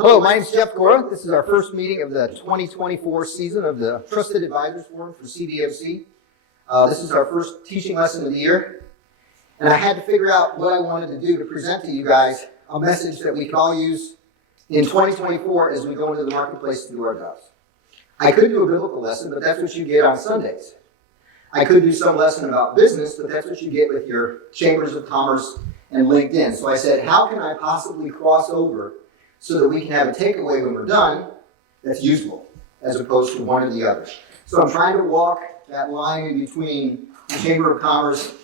Hello, my name is Jeff Gora. This is our first meeting of the 2024 season of the Trusted Advisors Forum for CMBC. This is our first teaching lesson of the year, and I had to figure out what I wanted to do to present to you guys a message that we can all use in 2024 as we go into the marketplace to do our jobs. I could do a biblical lesson, but that's what you get on Sundays. I could do some lesson about business, but that's what you get with your chambers of commerce and LinkedIn. So I said, how can I possibly cross over so that we can have a takeaway when we're done that's useful, as opposed to one or the other. So I'm trying to walk that line in between the Chamber of Commerce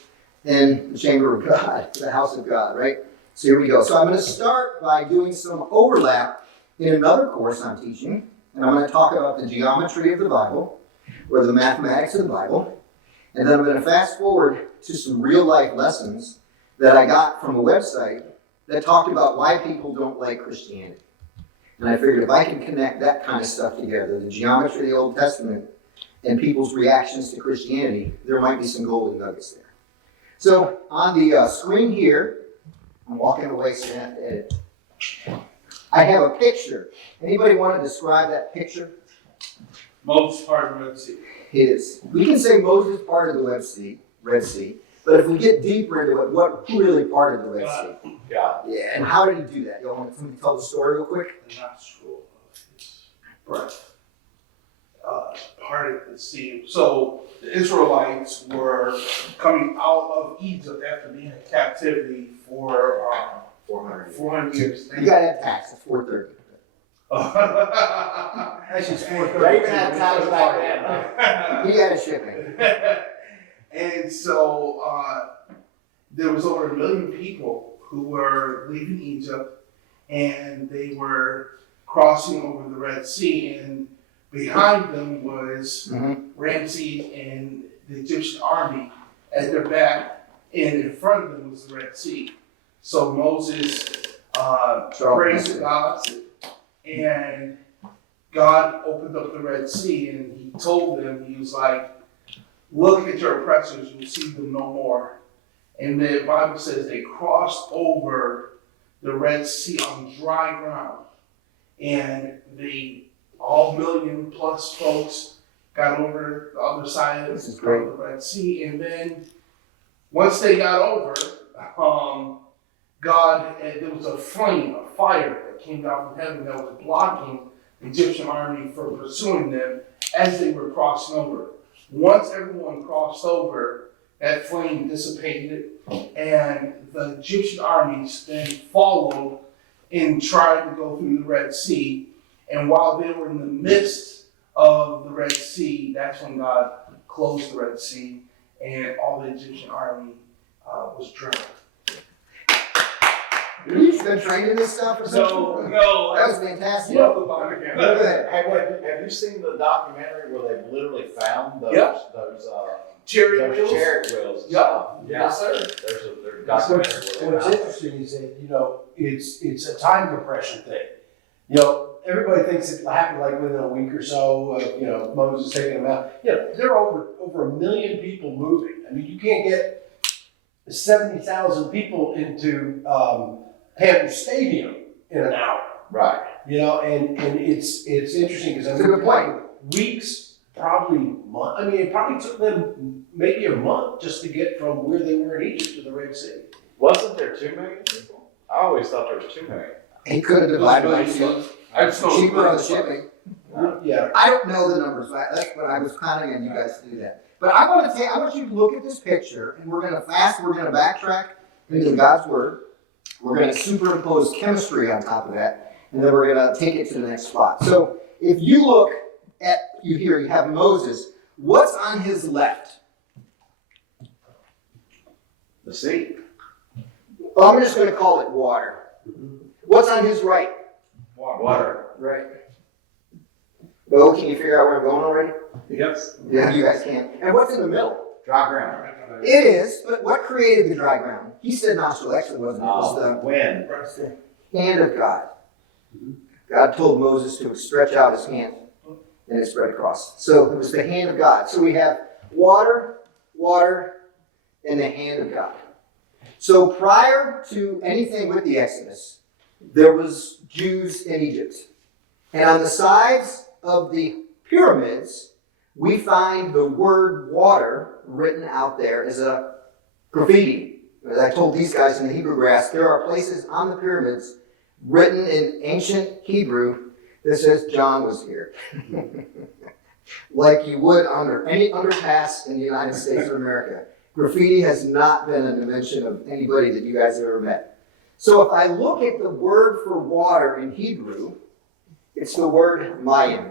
and the Chamber of God, the house of God, right? So here we go. So I'm going to start by doing some overlap in another course I'm teaching, and I'm going to talk about the geometry of the Bible, or the mathematics of the Bible, and then I'm going to fast forward to some real-life lessons that I got from a website that talked about why people don't like Christianity. And I figured if I can connect that kind of stuff together, the geometry of the Old Testament and people's reactions to Christianity, there might be some golden nuggets there. So on the screen here, I'm walking away so you have to edit. I have a picture. Anybody want to describe that picture? Moses part of the Red Sea. It is. We can say Moses parted the Red Sea. But if we get deeper into it, who really parted the Red Sea? God. Yeah, and how did he do that? Y'all want somebody to tell the story real quick? The nostril of his breath parted the sea. So the Israelites were coming out of Egypt after being in captivity for 400 years. You gotta have tax. It's 4:30. Actually, it's 4:30. They even had tax back then. You got a shipping. And so there was over 1 million people who were leaving Egypt, and they were crossing over the Red Sea, and behind them was Ramses and the Egyptian army at their back, and in front of them was the Red Sea. So Moses prayed to God, and God opened up the Red Sea, and he told them, he was like, look at your oppressors, you'll see them no more. And the Bible says they crossed over the Red Sea on dry ground. And all 1 million plus folks got over the other side of the Red Sea. And then once they got over, there was a flame, a fire that came down from heaven that was blocking the Egyptian army from pursuing them as they were crossing over. Once everyone crossed over, that flame dissipated, and the Egyptian armies then followed and tried to go through the Red Sea. And while they were in the midst of the Red Sea, that's when God closed the Red Sea, and all the Egyptian army was drowned. You've been trained in this stuff or something? No. That was fantastic. Have you seen the documentary where they've literally found those chariot wheels? Yep. Yeah. Yes, sir. There's a documentary. What's interesting is that, it's a time compression thing. Everybody thinks it happened like within a week or so of, Moses taking them out. There are over 1 million people moving. I mean, you can't get 70,000 people into Panther Stadium in an hour. Right. And it's interesting because That's a good point. Weeks, probably months. I mean, it probably took them maybe a month just to get from where they were in Egypt to the Red Sea. Wasn't there 2 million people? I always thought there was 2 million. He could have divided by two. Cheaper on the shipping. Yeah. I don't know the numbers. That's what I was counting on you guys to do that. But I want you to look at this picture, and we're going to backtrack into God's Word. We're going to superimpose chemistry on top of that, and then we're going to take it to the next spot. So if you look at, you have Moses. What's on his left? The sea. Well, I'm just going to call it water. What's on his right? Water. Right. Bo, can you figure out where I'm going already? Yes. Yeah, you guys can. And what's in the middle? Dry ground. It is, but what created the dry ground? He said nostril, actually wasn't it? It was the Wind. hand of God. God told Moses to stretch out his hand, and it spread across. So it was the hand of God. So we have water, and the hand of God. So prior to anything with the Exodus, there was Jews in Egypt. And on the sides of the pyramids, we find the word water written out there as a graffiti. As I told these guys in the Hebrew class, there are places on the pyramids written in ancient Hebrew that says John was here. Like you would under any underpass in the United States of America. Graffiti has not been an invention of anybody that you guys have ever met. So if I look at the word for water in Hebrew, it's the word mayim.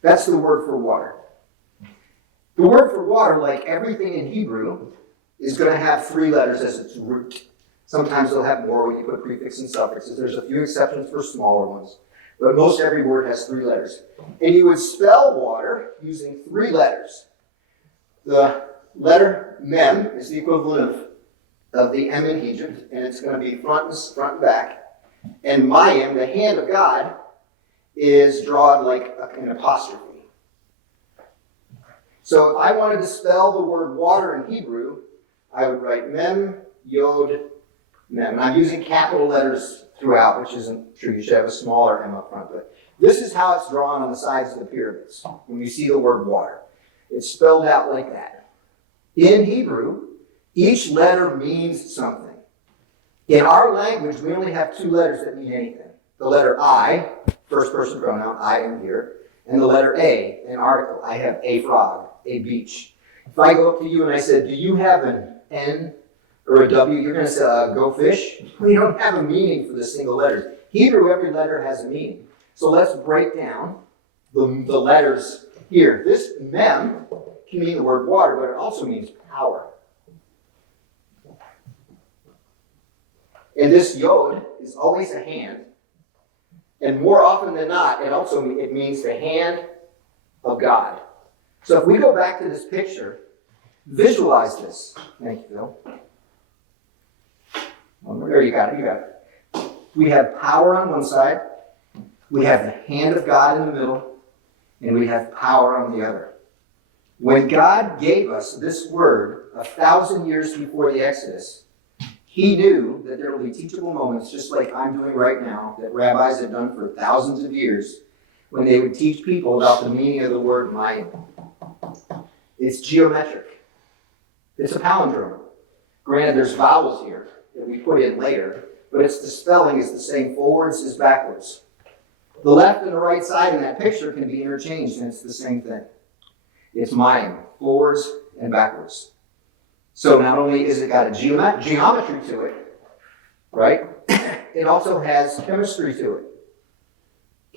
That's the word for water. The word for water, like everything in Hebrew, is going to have 3 letters as its root. Sometimes they'll have more when you put prefixes and suffixes. There's a few exceptions for smaller ones. But most every word has 3 letters. And you would spell water using 3 letters. The letter mem is the equivalent of the M in Egypt, and it's going to be front and back. And mayim, the hand of God, is drawn like an apostrophe. So if I wanted to spell the word water in Hebrew, I would write mem, yod, mem. And I'm using capital letters throughout, which isn't true. You should have a smaller M up front. But this is how it's drawn on the sides of the pyramids when you see the word water. It's spelled out like that. In Hebrew, each letter means something. In our language, we only have 2 letters that mean anything. The letter I, first person pronoun, I am here, and the letter A, an article. I have a frog, a beach. If I go up to you and I said, do you have an N or a W? You're going to say, go fish. We don't have a meaning for the single letters. Hebrew, every letter has a meaning. So let's break down the letters here. This mem can mean the word water, but it also means power. And this yod is always a hand. And more often than not, it means the hand of God. So if we go back to this picture, visualize this. Thank you, Phil. There you got it. We have power on one side. We have the hand of God in the middle. And we have power on the other. When God gave us this word 1,000 years before the Exodus, He knew that there will be teachable moments, just like I'm doing right now, that rabbis have done for thousands of years, when they would teach people about the meaning of the word mayim. It's geometric. It's a palindrome. Granted, there's vowels here that we put in later, but the spelling is the same forwards as backwards. The left and the right side in that picture can be interchanged, and it's the same thing. It's mayim, forwards and backwards. So not only is it got a geometry to it, right? It also has chemistry to it.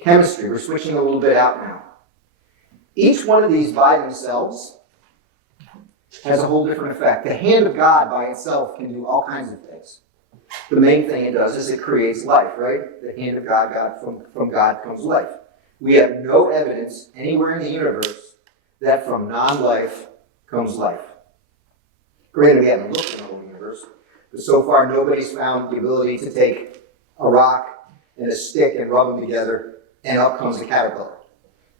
Chemistry, we're switching a little bit out now. Each one of these by themselves has a whole different effect. The hand of God by itself can do all kinds of things. The main thing it does is it creates life, right? The hand of God, from God comes life. We have no evidence anywhere in the universe that from non-life comes life. Granted, we haven't looked in the whole universe, but so far nobody's found the ability to take a rock and a stick and rub them together, and up comes a caterpillar.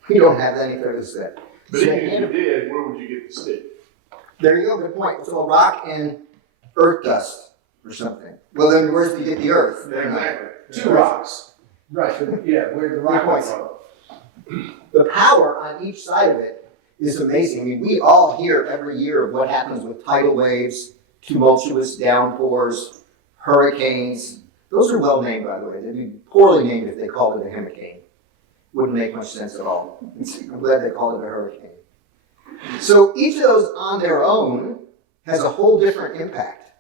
We don't have anything to say. But even if you did, where would you get the stick? There you go, good point. So a rock and earth dust or something. Well, then where's do you get the earth? Yeah, exactly. 2 rocks. Right, yeah, where the rock comes from. The power on each side of it is amazing. I mean, we all hear every year of what happens with tidal waves, tumultuous downpours, hurricanes. Those are well named, by the way. They'd be poorly named if they called it a hurricane. Wouldn't make much sense at all. I'm glad they called it a hurricane. So each of those on their own has a whole different impact.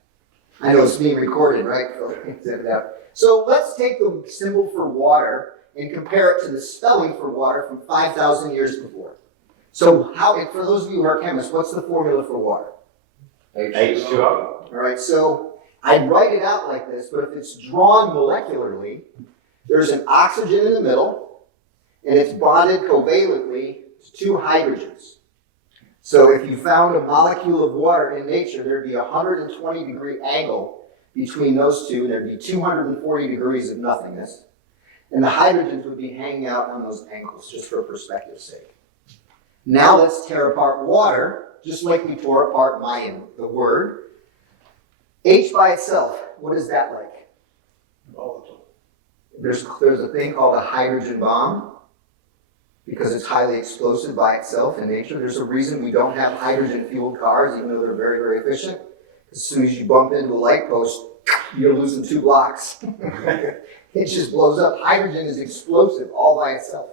I know it's being recorded, right? So let's take the symbol for water and compare it to the spelling for water from 5,000 years before. So for those of you who are chemists, what's the formula for water? H2O. All right, so I'd write it out like this, but if it's drawn molecularly, there's an oxygen in the middle, and it's bonded covalently to 2 hydrogens. So if you found a molecule of water in nature, there'd be a 120-degree angle between those two, and there'd be 240 degrees of nothingness. And the hydrogens would be hanging out on those angles, just for perspective's sake. Now let's tear apart water, just like we tore apart mayim, the word. H by itself, what is that like? Volatile. There's a thing called a hydrogen bomb because it's highly explosive by itself in nature. There's a reason we don't have hydrogen-fueled cars, even though they're very, very efficient. As soon as you bump into a light post, you're losing 2 blocks. It just blows up. Hydrogen is explosive all by itself.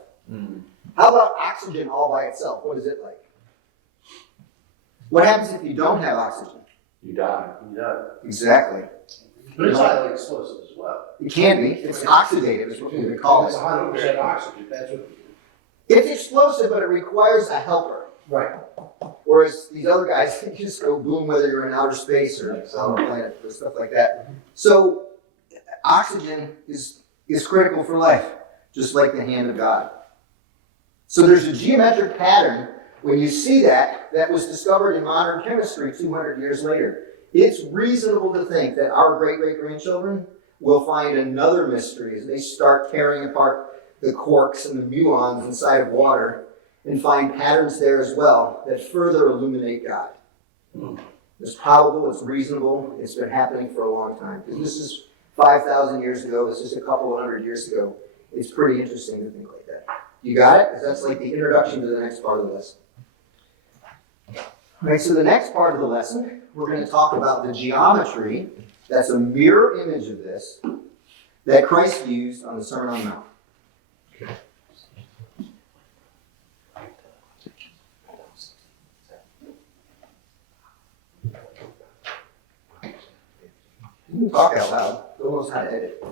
How about oxygen all by itself? What is it like? What happens if you don't have oxygen? You die. Exactly. But it's highly explosive as well. It can be. It's oxidative is what we would call It's it. 100% oxygen, that's what. It's explosive, but it requires a helper. Right. Whereas these other guys, they just go boom, whether you're in outer space or on a planet or stuff like that. So oxygen is critical for life, just like the hand of God. So there's a geometric pattern. When you see that was discovered in modern chemistry 200 years later. It's reasonable to think that our great-great-grandchildren will find another mystery as they start tearing apart the quarks and the muons inside of water and find patterns there as well that further illuminate God. It's probable, it's reasonable, it's been happening for a long time. Because this is 5,000 years ago, this is a couple of hundred years ago. It's pretty interesting to think like that. You got it? Because that's like the introduction to the next part of the lesson. All right, so the next part of the lesson, we're going to talk about the geometry that's a mirror image of this that Christ used on the Sermon on the Mount. You can talk out loud. Who knows how to edit?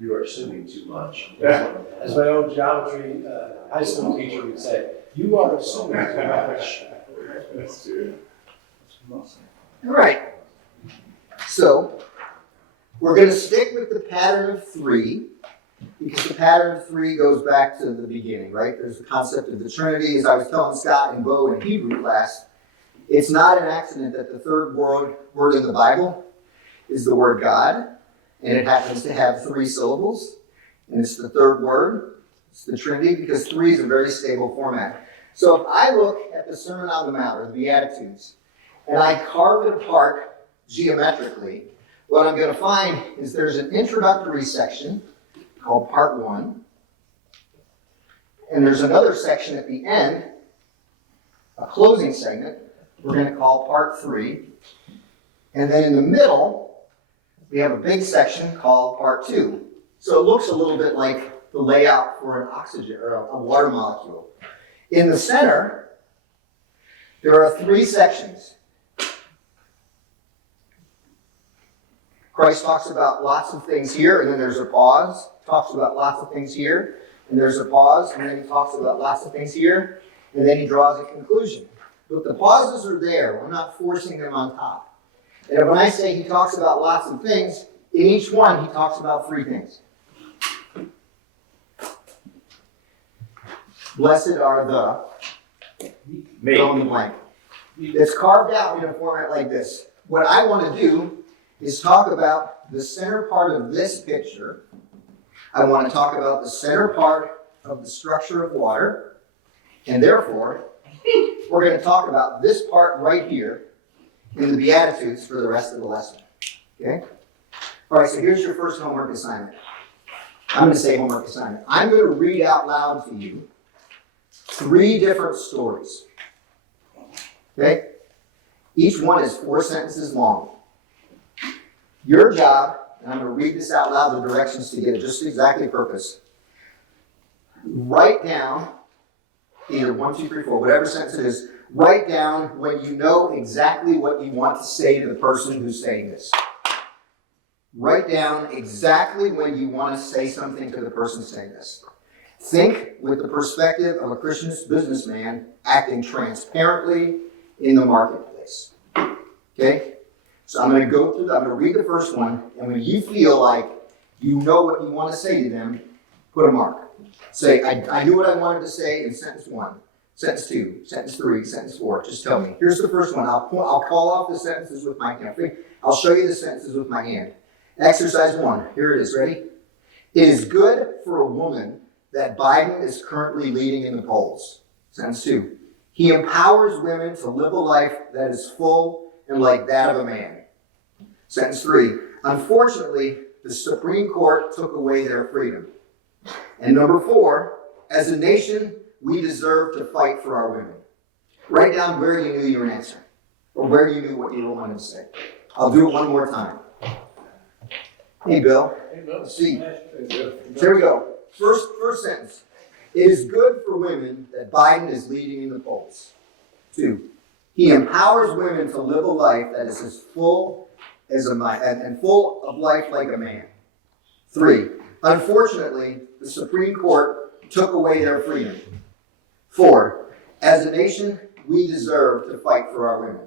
You are assuming too much. As my own geometry high school teacher would say, you are assuming too much. All right. So, we're going to stick with the pattern of 3, because the pattern of 3 goes back to the beginning, right? There's the concept of the Trinity. As I was telling Scott and Bo in Hebrew class, it's not an accident that the third word in the Bible is the word God, and it happens to have 3 syllables, and it's the third word. It's the Trinity, because 3 is a very stable format. So if I look at the Sermon on the Mount, or the Beatitudes, and I carve it apart geometrically, what I'm going to find is there's an introductory section called Part 1, and there's another section at the end, a closing segment, we're going to call Part 3, and then in the middle, we have a big section called Part 2. So it looks a little bit like the layout for an oxygen or a water molecule. In the center, there are 3 sections. Christ talks about lots of things here, and then there's a pause. Talks about lots of things here, and there's a pause, and then he talks about lots of things here, and then he draws a conclusion. But the pauses are there. We're not forcing them on top. And when I say he talks about lots of things, in each one he talks about 3 things. Blessed are the fill in the blank. It's carved out in a format like this. What I want to do is talk about the center part of this picture. I want to talk about the center part of the structure of water. And therefore, we're going to talk about this part right here in the Beatitudes for the rest of the lesson. Okay? All right, so here's your first homework assignment. I'm going to say homework assignment. I'm going to read out loud to you 3 different stories. Okay? Each one is 4 sentences long. Your job, and I'm going to read this out loud, the directions to get it just exactly purpose. Write down either 1, 2, 3, 4, whatever sentence it is. Write down when you know exactly what you want to say to the person who's saying this. Write down exactly when you want to say something to the person saying this. Think with the perspective of a Christian businessman acting transparently in the marketplace. Okay? So I'm going to go through, I'm going to read the first one, and when you feel like you know what you want to say to them, put a mark. Say, I knew what I wanted to say in sentence 1, sentence 2, sentence 3, sentence 4. Just tell me. Here's the first one. I'll call off the sentences with my hand. I'll show you the sentences with my hand. Exercise 1. Here it is. Ready? It is good for a woman that Biden is currently leading in the polls. Sentence 2. He empowers women to live a life that is full and like that of a man. Sentence 3. Unfortunately, the Supreme Court took away their freedom. And number 4, as a nation, we deserve to fight for our women. Write down where you knew your answer, or where you knew what you wanted to say. I'll do it one more time. Hey, Bill. See. Here we go. First sentence. It is good for women that Biden is leading in the polls. 2, he empowers women to live a life that is as full as a man and full of life like a man. 3, unfortunately, the Supreme Court took away their freedom. 4, as a nation, we deserve to fight for our women.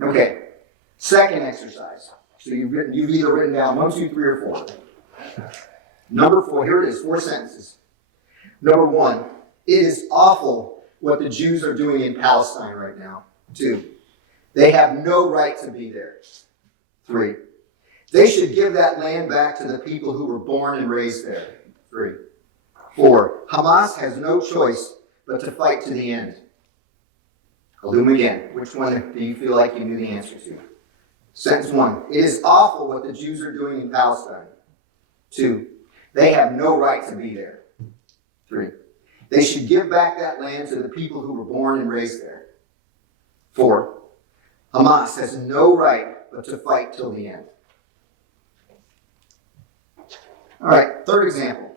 Okay, second exercise. So you've either written down 1, 2, 3, or 4. Number 4, here it is, 4 sentences. Number 1, it is awful what the Jews are doing in Palestine right now. 2, they have no right to be there. 3, they should give that land back to the people who were born and raised there. 3, 4, Hamas has no choice but to fight to the end. I'll do them again. Which one do you feel like you knew the answer to? Sentence 1, it is awful what the Jews are doing in Palestine. 2, they have no right to be there. 3, they should give back that land to the people who were born and raised there. 4, Hamas has no right but to fight till the end. All right, third example.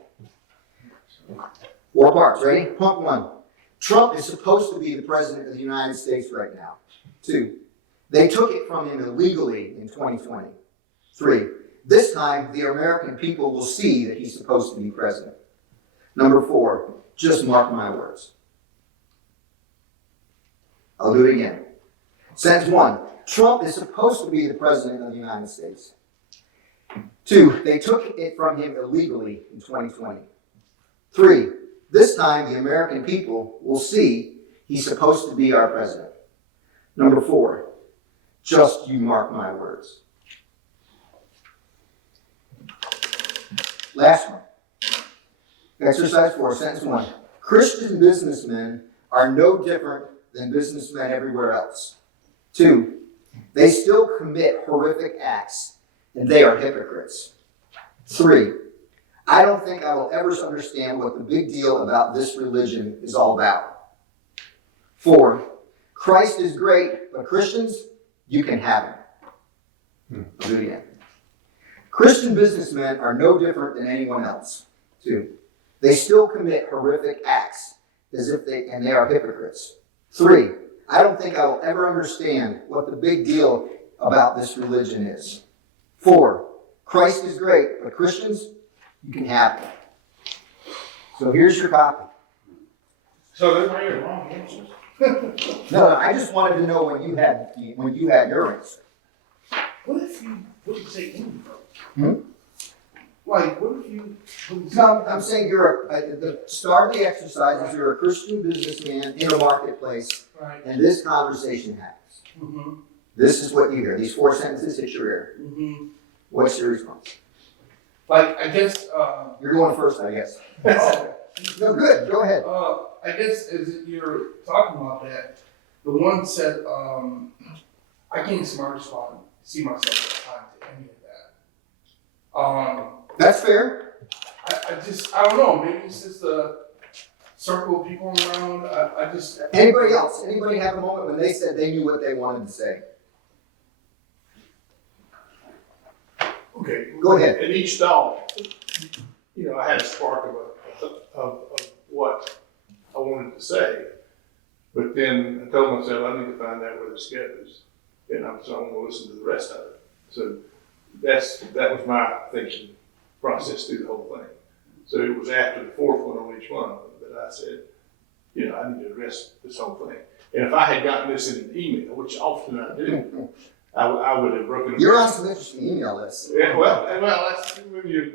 4 parts, ready? Point 1. Trump is supposed to be the president of the United States right now. 2, they took it from him illegally in 2020. 3, this time the American people will see that he's supposed to be president. Number 4, just mark my words. I'll do it again. Sentence 1, Trump is supposed to be the president of the United States. 2, they took it from him illegally in 2020. 3, this time the American people will see he's supposed to be our president. Number 4, just you mark my words. Last one. Exercise 4, sentence 1. Christian businessmen are no different than businessmen everywhere else. 2, they still commit horrific acts, and they are hypocrites. 3, I don't think I will ever understand what the big deal about this religion is all about. 4, Christ is great, but Christians, you can have him. I'll do it again. Christian businessmen are no different than anyone else. 2, they still commit horrific acts and they are hypocrites. 3, I don't think I will ever understand what the big deal about this religion is. 4, Christ is great, but Christians, you can have it. So here's your copy. So they're right or wrong answers. No, I just wanted to know when you had your answer. What if you wouldn't say anything? Hmm? Like, what if you wouldn't say No, I'm saying the start of the exercise is you're a Christian businessman in a marketplace, Right. and this conversation happens. Mm-hmm. This is what you hear. These 4 sentences hit your ear. Mm-hmm. What's your response? Like, I guess, You're going first, I guess. oh, No, good. Go ahead. I guess as you're talking about that, the one said, I can't see myself applying to any of that. That's fair. I don't know, maybe it's just a circle of people around, Anybody else? Anybody have a moment when they said they knew what they wanted to say? Okay. Go ahead. And each thought, I had a spark of what I wanted to say. But then I told myself I need to find out where this goes. And so I'm going to listen to the rest of it. So that was my thinking process through the whole thing. So it was after the 4th one on each one of them that I said, I need to address this whole thing. And if I had gotten this in an email, which often I do, I would have broken it. You're on some interesting email lists. Yeah, well, that's when you're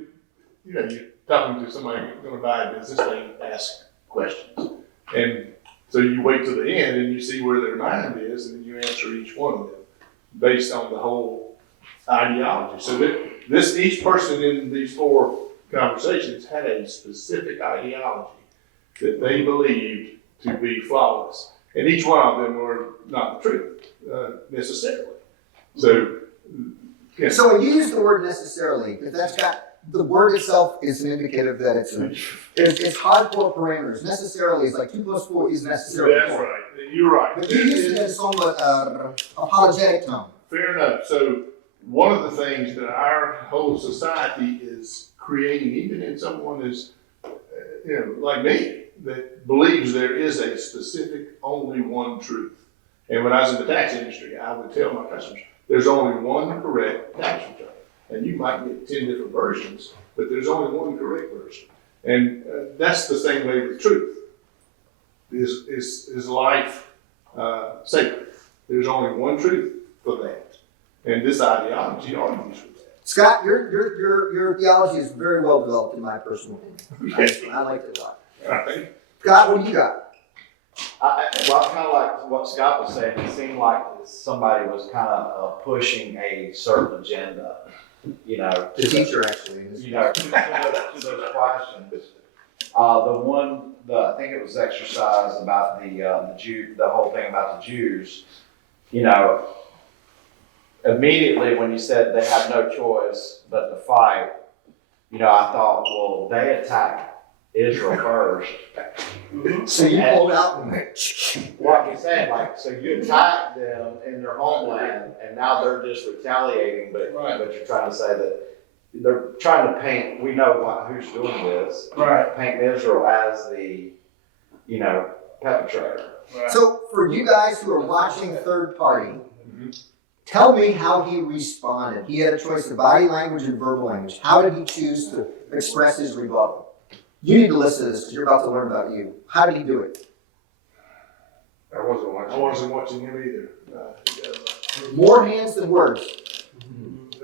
talking to somebody who's going to buy a business, they ask questions. And so you wait till the end and you see where their mind is, and then you answer each one of them based on the whole ideology. So that each person in these 4 conversations had a specific ideology that they believed to be flawless. And each one of them were not the truth, necessarily. So Yeah. So when you use the word necessarily, because that's got, the word itself is an indicative that it's hardcore parameters. Necessarily is like 2 plus 4 is necessarily That's 4. right. You're right. But you use it in somewhat apologetic tone. Fair enough. So one of the things that our whole society is creating, even in someone is, like me, that believes there is a specific, only one truth. And when I was in the tax industry, I would tell my customers, there's only one correct tax return. And you might get 10 different versions, but there's only one correct version. And that's the same way with truth. Is life sacred? There's only one truth for that. And this ideology argues with that. Scott, your theology is very well developed in my personal opinion. I like it a lot. Right. Scott, what do you got? Well, kind of like what Scott was saying, it seemed like somebody was kind of pushing a certain agenda, The teacher, actually. to those questions. I think it was exercise about the whole thing about the Jews, immediately when you said they have no choice but to fight, I thought, well, they attacked Israel first. So you pulled out and went, What you saying, so you attacked them in their homeland, and now they're just retaliating, but you're trying to say that they're trying to paint, we know who's doing this, Right. paint Israel as the, perpetrator. So for you guys who are watching third party, tell me how he responded. He had a choice of body language and verbal language. How did he choose to express his rebuttal? You need to listen to this because you're about to learn about you. How did he do it? I wasn't watching him either. More hands than words.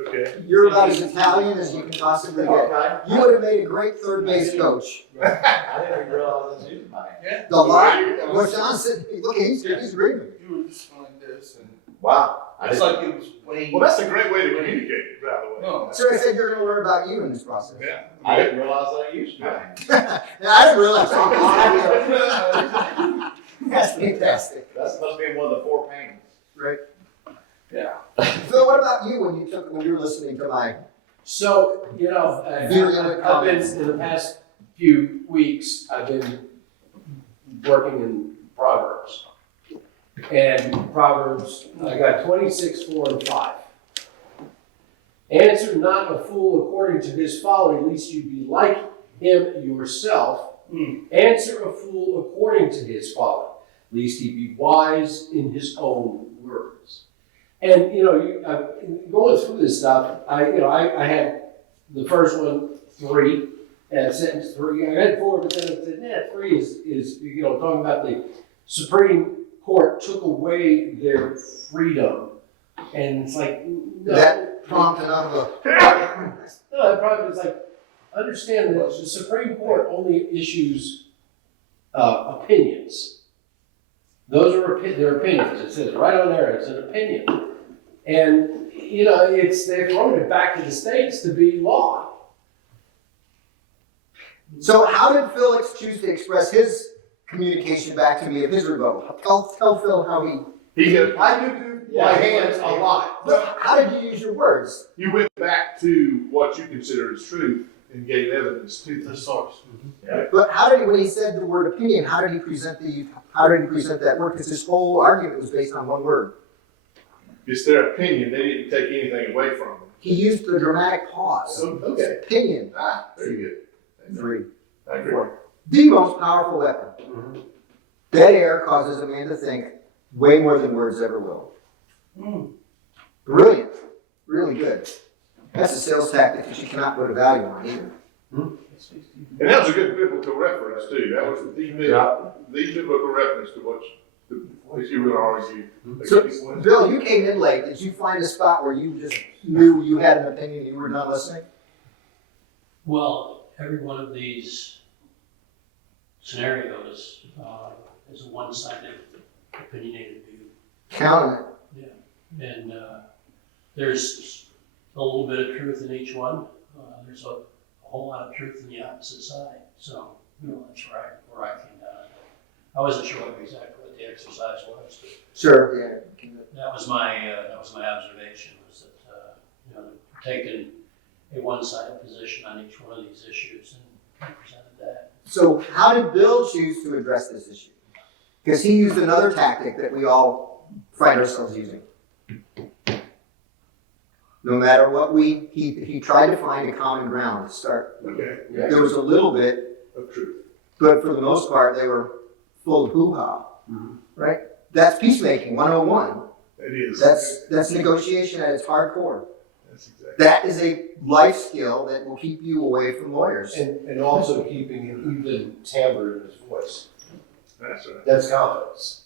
Okay. You're about as Italian as you can possibly get. Okay. You would have made a great third base coach. I didn't even realize that's used by him. The line, what John said, look, he's agreeing with me. You were just like this, and Wow. it's like it was way. Well, that's a great way to communicate, by the way. No. So I said you're going to learn about you in this process. Yeah. I didn't realize that used by him. Now, I didn't realize. That's fantastic. That must be one of the 4 paintings. Right. Yeah. Phil, what about you when you were listening to my So, Virulent I've been, comments. in the past few weeks, I've been working in Proverbs. And Proverbs, I got 26, 4, and 5. Answer not a fool according to his folly, lest you be like him yourself. Answer a fool according to his folly, lest he be wise in his own words. And going through this stuff, I had the first one 3, and sentence 3. I had 4, but then I said, 3 is talking about the Supreme Court took away their freedom, and it's like no, that prompt enough of no, that probably is like understand that the Supreme Court only issues opinions. Those are their opinions. It says right on there, it's an opinion. And, they've thrown it back to the states to be law. So how did Felix choose to express his communication back to me of his rebuttal? Tell Phil how I do my hands a lot. how did you use your words? You went back to what you consider as truth and gave evidence to The the source. But how did he, when he said the word opinion, how did he present that word? Because his whole argument was based on one word. It's their opinion. They didn't take anything away from them. He used the dramatic pause. Okay. Opinion. Very good. 3. I agree. 4. The most powerful weapon. Dead air causes a man to think way more than words ever will. Brilliant. Really good. That's a sales tactic that you cannot put a value on either. And that was a good biblical reference too. That was the biblical reference to what you would argue. So, Bill, you came in late. Did you find a spot where you just knew you had an opinion and you were not listening? Well, every one of these scenarios is a one-sided, opinionated view. Count on it. And there's a little bit of truth in each one. There's a whole lot of truth in the opposite side. So, that's where I came down. I wasn't sure exactly what the exercise was, but Sure. Yeah. that was my observation, was that you know, taking a one-sided position on each one of these issues and presented that. So how did Bill choose to address this issue? Because he used another tactic that we all find ourselves using. No matter what he tried to find a common ground to start. Okay, There was a little bit, of truth. but for the most part, they were full of hoo-ha, right? That's peacemaking 101. It is. That's negotiation at its hardcore. That's exactly. That is a life skill that will keep you away from lawyers. And also keeping an even timbre in his voice. That's right. That's confidence.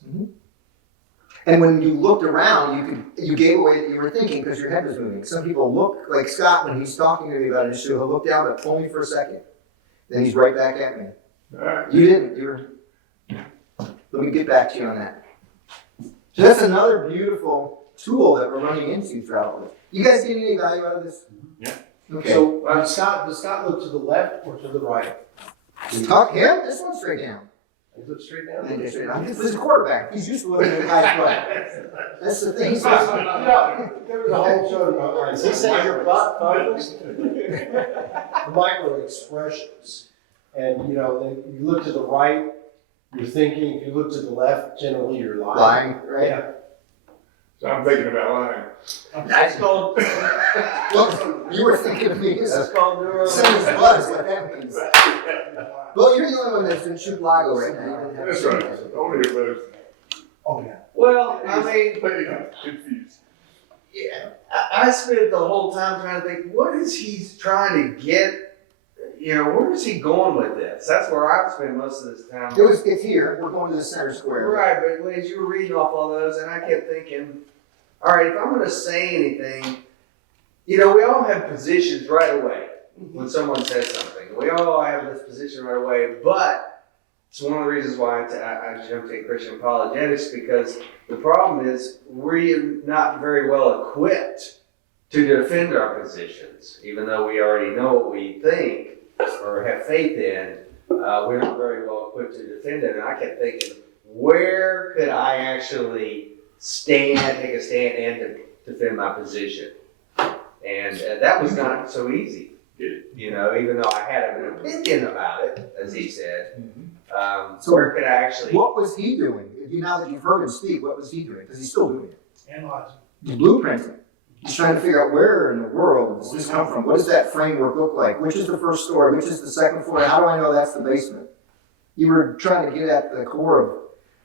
And when you looked around, you gave away that you were thinking because your head was moving. Some people look like Scott when he's talking to me about an issue. He'll look down, but only for a second. Then he's right back at me. All right. You didn't. You were. Let me get back to you on that. So that's another beautiful tool that we're running into throughout all this. You guys getting any value out of this? Yeah. Okay. So, does Scott look to the left or to the right? Talk him. This one's straight down. Is it straight down? This is a quarterback. He's used to looking at the guy's butt. That's the thing. He's supposed to- Yeah, there was a whole show. Is he saying your butt focused? The micro expressions. And, you know, you look to the right, you're thinking. If you look to the left, generally you're lying. lying, right? Yeah. So I'm thinking about lying. That's called, Well, you were thinking of me. that's called neuro. Send his blood is what that means. Well, you're the only one that's in shoot Lago right now. You didn't have to That's say right. that. Only your both. Oh, yeah. Well, I mean, But you got confused. yeah, I spent the whole time trying to think, what is he trying to get? You know, where is he going with this? That's where I've spent most of this time. It's here. We're going to the center square. Right, but as you were reading off all those, and I kept thinking, all right, if I'm going to say anything, you know, we all have positions right away when someone says something. We all have this position right away, but it's one of the reasons why I jumped in Christian apologetics, because the problem is we're not very well equipped to defend our positions, even though we already know what we think or have faith in. We're not very well equipped to defend it, and I kept thinking, where could I actually take a stand, and defend my position? And that was not so easy. You know, even though I had an opinion about it, as he said, So where could I actually? What was he doing? Now that you've heard him speak, what was he doing? Because he's still doing it. Analyzing. He's blueprinting. He's trying to figure out where in the world does this come from? What does that framework look like? Which is the first story? Which is the second floor? How do I know that's the basement? You were trying to get at the core of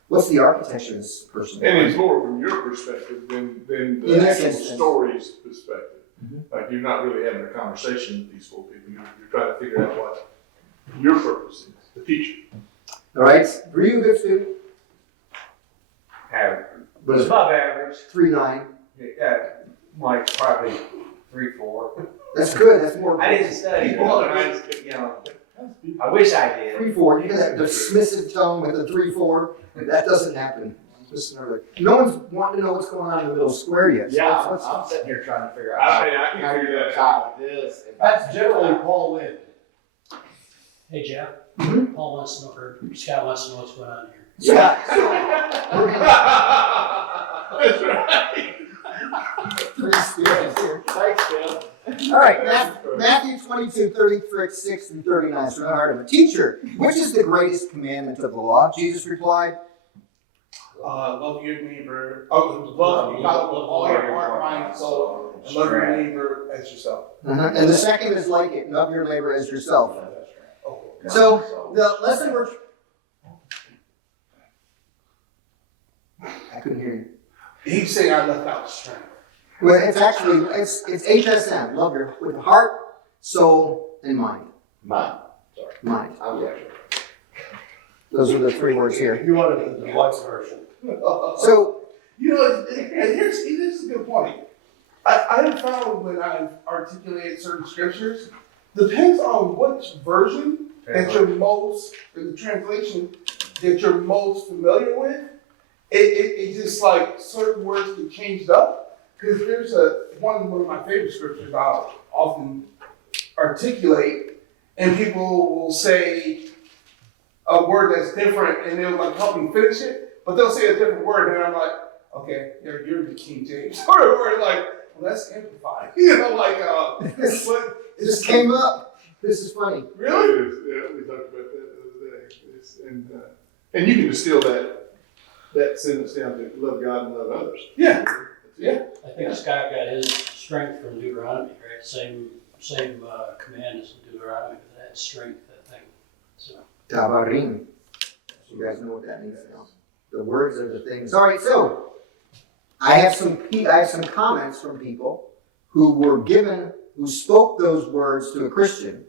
what's the architecture of this person. And it's more from your perspective than In the this actual instance. story's perspective. Mhm. Like you're not really having a conversation with these four people. You're trying to figure out what your purpose is, the teacher. All right? Were you a good student? Average. What is it? Above average. 3.9. Yeah, like probably 3, 4. That's good. That's more. I didn't study, but I just, you know, I wish I did. 3-4. You get that dismissive tone with the 3-4. That doesn't happen. Just another. No one's wanting to know what's going on in the middle square yet. So Yeah, let's- I'm sitting here trying to figure I out mean, I can how figure you're that child this. That's generally Paul Lynn. Hey, Jeff, Mhm. Paul wants to know, or Scott wants to know what's going on here. Yeah. That's right. Three students here. Thanks, Bill. All right, Matthew 22, 36 through 39. So not hard of a teacher. Which is the greatest commandment of the law? Jesus replied, Love your neighbor. Love God with all your heart, mind, and soul, and love your neighbor as yourself. and the second is like it, love your neighbor as yourself. Okay. So the lesson we're... I couldn't hear you. He's saying I left out strength. Well, it's actually, it's HSM, love your, with heart, soul, and mind. Mine. Mind. I'm sorry. Those are the three words here. You wanted the deluxe version. So, You know, and this is a good point. I have found when I've articulated certain scriptures, depends on which version that you're most, or the translation that you're most familiar with. It's just like certain words get changed up. Because there's one of my favorite scriptures I'll often articulate, and people will say a word that's different, and they'll like help me finish it, but they'll say a different word, and I'm like, okay, you're the King James, or like, let's amplify. You know, like, This but just came up. This is funny. Really? Yeah, we talked about that the other day. And you can distill that sentence down to love God and love others. Yeah. Yeah. I think Scott got his strength from Deuteronomy, right? Same command as in Deuteronomy, but that strength, that thing. So. Tabarim. You guys know what that means now. The words are the things. All right, so I have some comments from people who spoke those words to a Christian,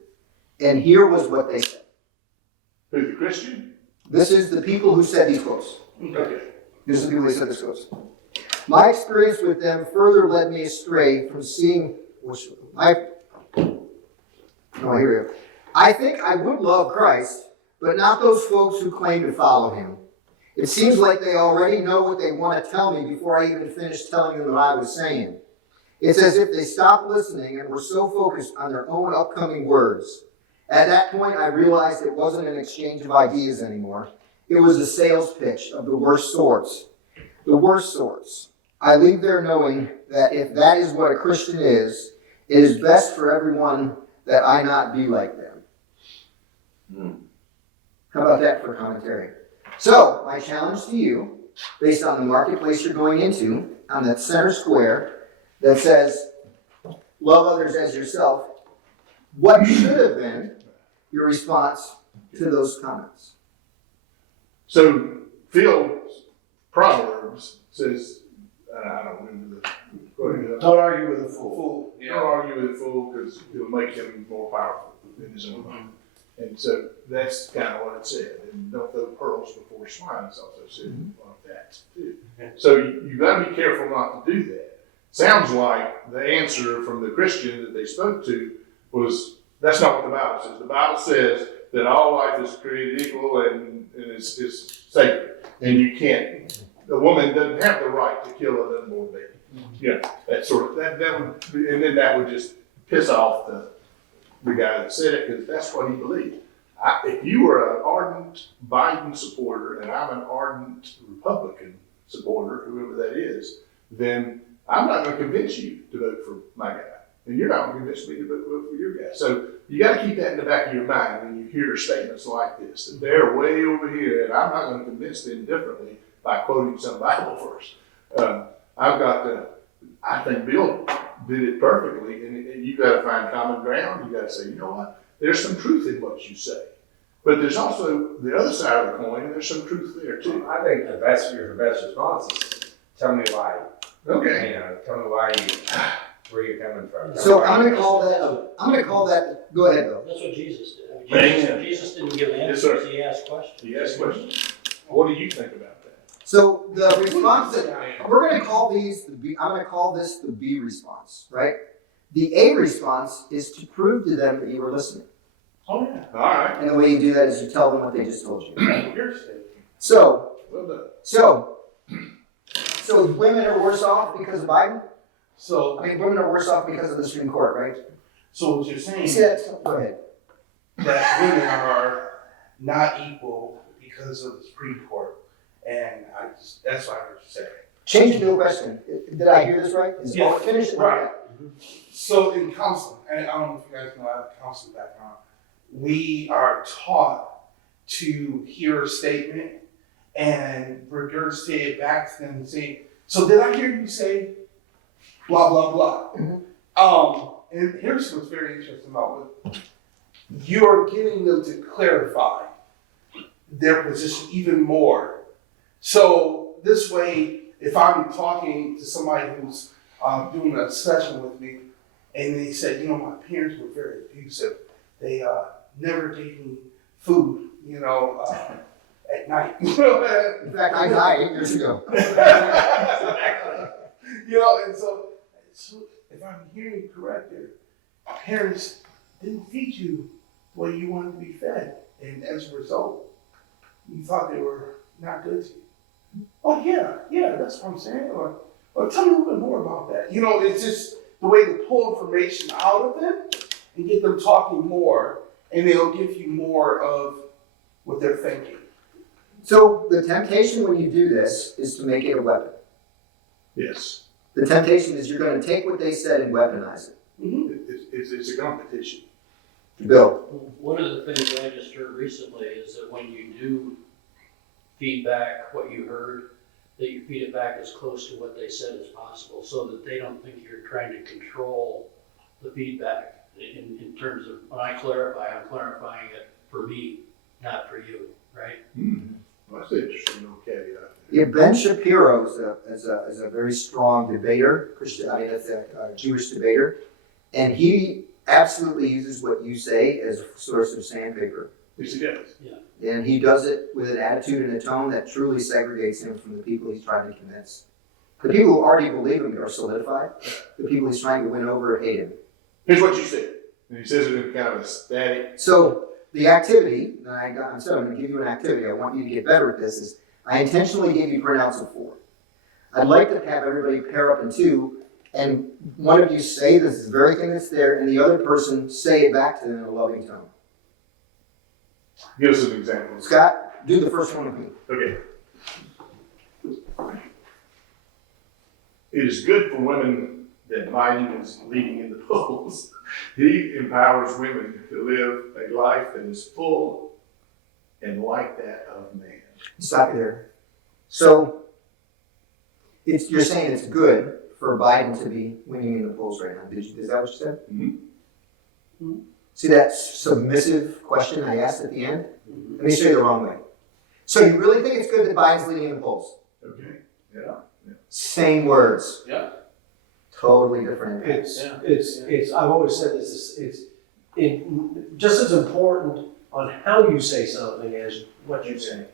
and here was what they said. Who's the Christian? This is the people who said these quotes. Okay. These are the people who said these quotes. My experience with them further led me astray from seeing here we go. I think I would love Christ, but not those folks who claim to follow him. It seems like they already know what they want to tell me before I even finish telling them what I was saying. It's as if they stopped listening and were so focused on their own upcoming words. At that point, I realized it wasn't an exchange of ideas anymore. It was a sales pitch of the worst sorts. The worst sorts. I leave there knowing that if that is what a Christian is, it is best for everyone that I not be like them. How about that for commentary? So, my challenge to you, based on the marketplace you're going into, on that center square that says, love others as yourself, what should have been your response to those comments? So, Phil's Proverbs says, I don't remember the quote. Don't argue with a fool. Don't argue with a fool because it'll make him more powerful in his own mind. And so that's kind of what it said. And don't throw pearls before swine, it's also said like that too. So you got to be careful not to do that. Sounds like the answer from the Christian that they spoke to was, that's not what the Bible says. The Bible says that all life is created equal and is sacred. And you can't, a woman doesn't have the right to kill an unborn baby. Yeah, that sort of, that would, and then that would just piss off the guy that said it, because that's what he believed. If you were an ardent Biden supporter and I'm an ardent Republican supporter, whoever that is, then I'm not going to convince you to vote for my guy. And you're not going to convince me to vote for your guy. So you got to keep that in the back of your mind when you hear statements like this, that they're way over here and I'm not going to convince them differently by quoting some Bible verse. I think Bill did it perfectly, and you got to find common ground. You got to say, you know what? There's some truth in what you say, but there's also the other side of the coin, and there's some truth there too. I think your best response is tell me why. Okay. You know, tell me why where you're coming from. So I'm going to call that, go ahead, Bill. That's what Jesus did. Amen. Jesus didn't give Yes, sir. answers, he asked questions. He asked questions. What do you think about that? So the response that we're going to call these I'm going to call this the B response, right? The A response is to prove to them that you were listening. Oh yeah. All right. And the way you do that is you tell them what they just told you. Your statement. So Well done. So women are worse off because of Biden? So, I mean, women are worse off because of the Supreme Court, right? so what you're saying You see that? Go ahead. that women are not equal because of the Supreme Court, and that's what I heard you say. Change it to a question. Did I hear this right? Yeah. Finish it. Right. So in counseling, and I don't know if you guys know I have a counseling background, we are taught to hear a statement and regurgitate it back to them and say, so did I hear you say blah, blah, blah? And here's what's very interesting about it. You're getting them to clarify their position even more. So this way, if I'm talking to somebody who's doing a session with me, and they said, you know, my parents were very abusive. They never gave me food, at night. In fact, I died 8 years ago. Exactly. And so if I'm hearing correct, their parents didn't feed you the way you wanted to be fed, and as a result, you thought they were not good to you. Oh yeah, that's what I'm saying. Or tell me a little bit more about that. It's just the way to pull information out of them and get them talking more, and they'll give you more of what they're thinking. So the temptation when you do this is to make it a weapon. Yes. The temptation is you're going to take what they said and weaponize it It's a competition. to build. One of the things I just heard recently is that when you do feedback what you heard, that you feed it back as close to what they said as possible, so that they don't think you're trying to control the feedback. In terms of, when I clarify, I'm clarifying it for me, not for you, right? Well, that's an interesting little caveat. Yeah, Ben Shapiro is a very strong debater, that's a Jewish debater, and he absolutely uses what you say as a source of sandpaper. Yes, he does. And he does it with an attitude and a tone that truly segregates him from the people he's trying to convince. The people who already believe him are solidified. The people he's trying to win over hate him. Here's what you said. And he says it in kind of a static. So the activity, and I'm going to give you an activity, I want you to get better at this, is I intentionally gave you printouts of 4. I'd like to have everybody pair up in 2, and one of you say this very thing that's there, and the other person say it back to them in a loving tone. Give us an example. Scott, do the first one with me. Okay. It is good for women that Biden is leading in the polls. He empowers women to live a life that is full and like that of man. Stop there. So, you're saying it's good for Biden to be winning in the polls right now. Is that what you said? Mm-hmm. See that submissive question I asked at the end? Let me show you the wrong way. So you really think it's good that Biden's leading in the polls? Okay. Yeah. Same words. Yeah. Totally different. It's, I've always said this, it's just as important on how you say something as what you say.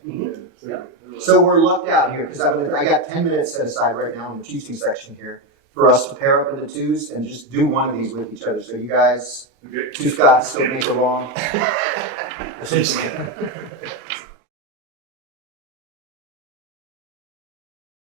Yeah. So we're lucked out here because I got 10 minutes set aside right now in the teaching section here for us to pair up into 2s and just do one of these with each other. So you guys, Okay. 2 Scots, don't make it wrong.